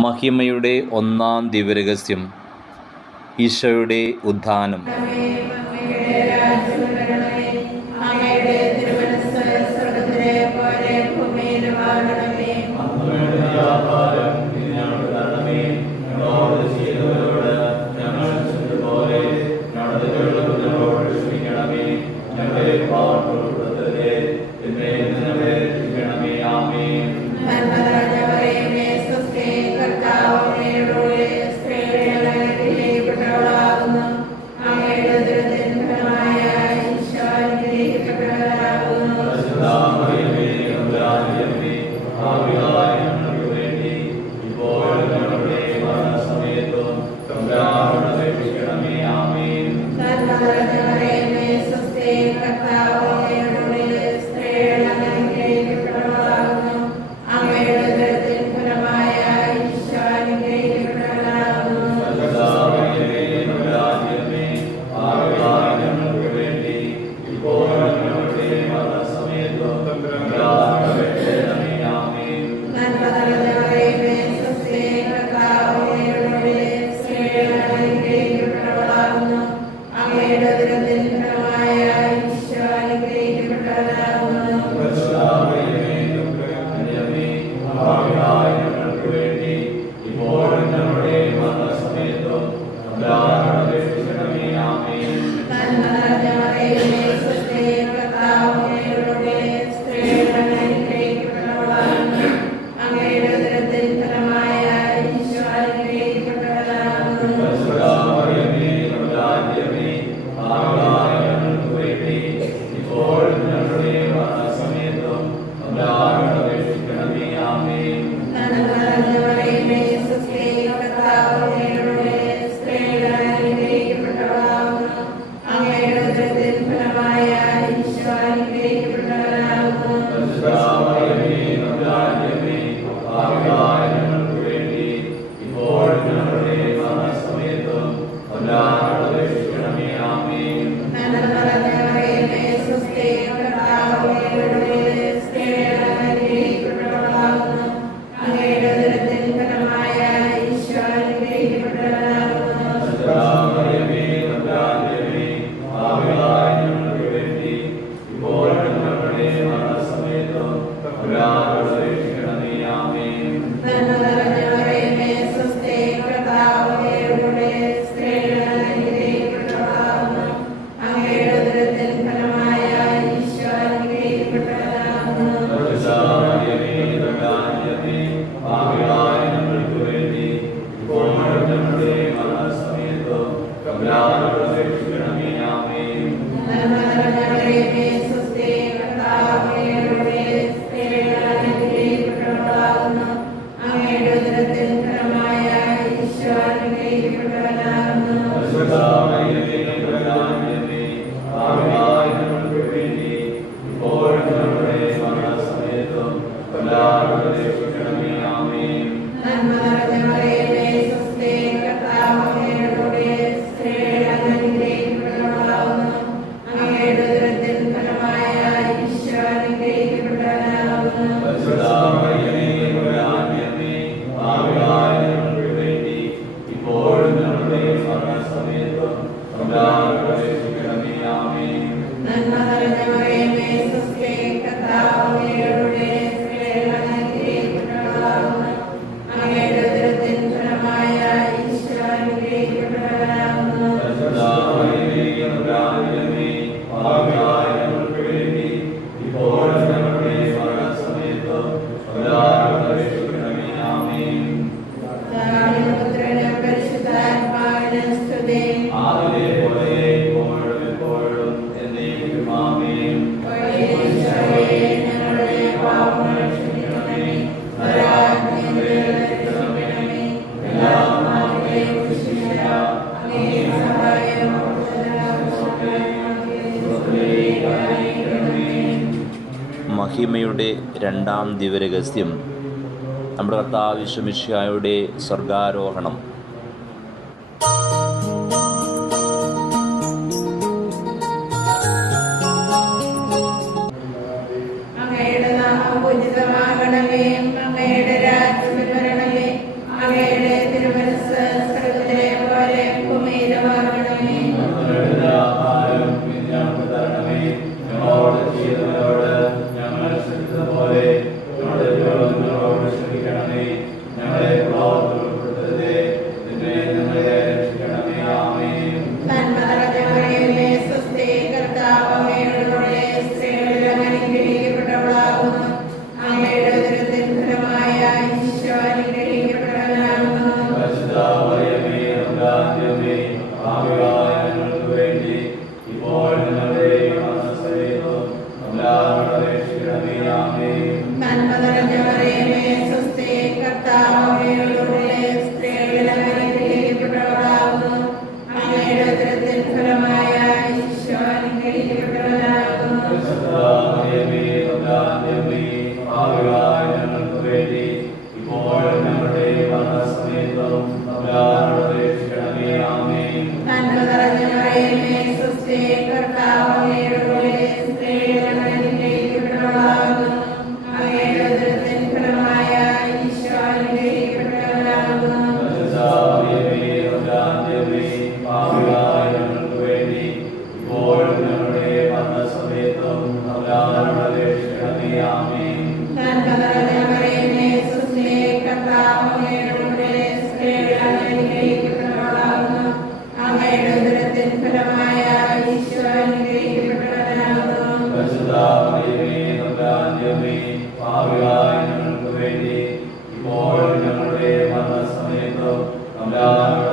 മഹിമയുടെ ഒന്നാം ദിവ്യരഹസ്യം ഈശോയുടെ ഉദ്ധാനം. മഹിമയുടെ രണ്ടാം ദിവരഹസ്യം നമ്മുടെ കർത്താവിശ്വമിഷായുടെ സ്വർഗാരോഹണം.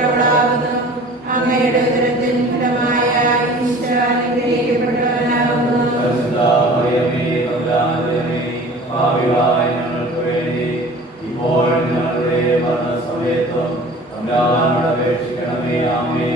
പ്രബലമാകുന്നു അങ്ങയുടെ ഉദരത്തിൻ ഫലമായ സമയത്തും അപേക്ഷിക്കണമേ ആമേ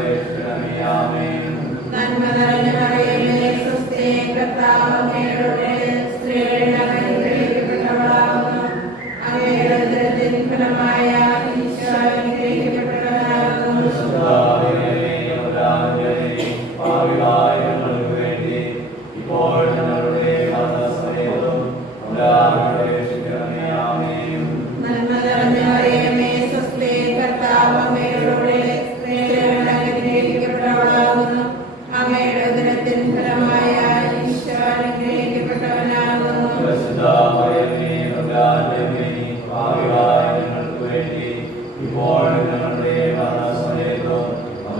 Amen.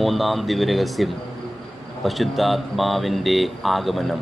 മൂന്നാം ദിവരഹസ്യം പശുദ്ധാത്മാവിന്റെ ആഗമനം.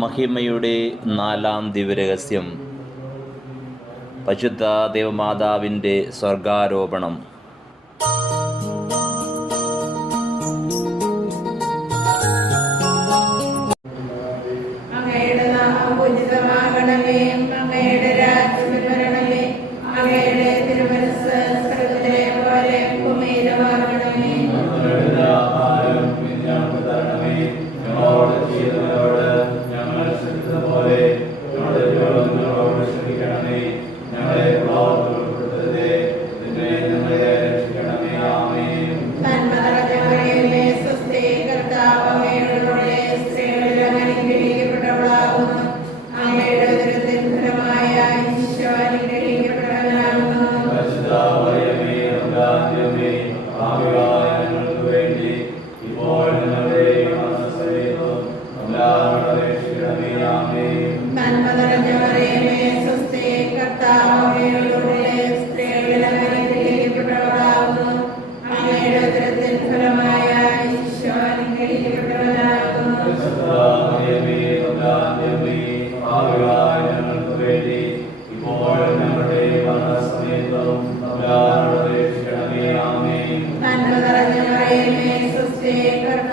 മഹിമയുടെ നാലാം ദിവരഹസ്യം പരിശുദ്ധ ദേവമാതാവിന്റെ സ്വർഗാരോപണം. സ്വസ്തി, കർത്താവ്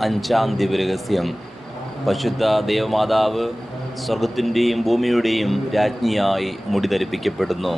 അഞ്ചാം ദിവരഹസ്യം പരിശുദ്ധ ദേവമാതാവ് സ്വർഗത്തിന്റെയും ഭൂമിയുടെയും രാജ്ഞിയായി മുടി ധരിപ്പിക്കപ്പെടുന്നു.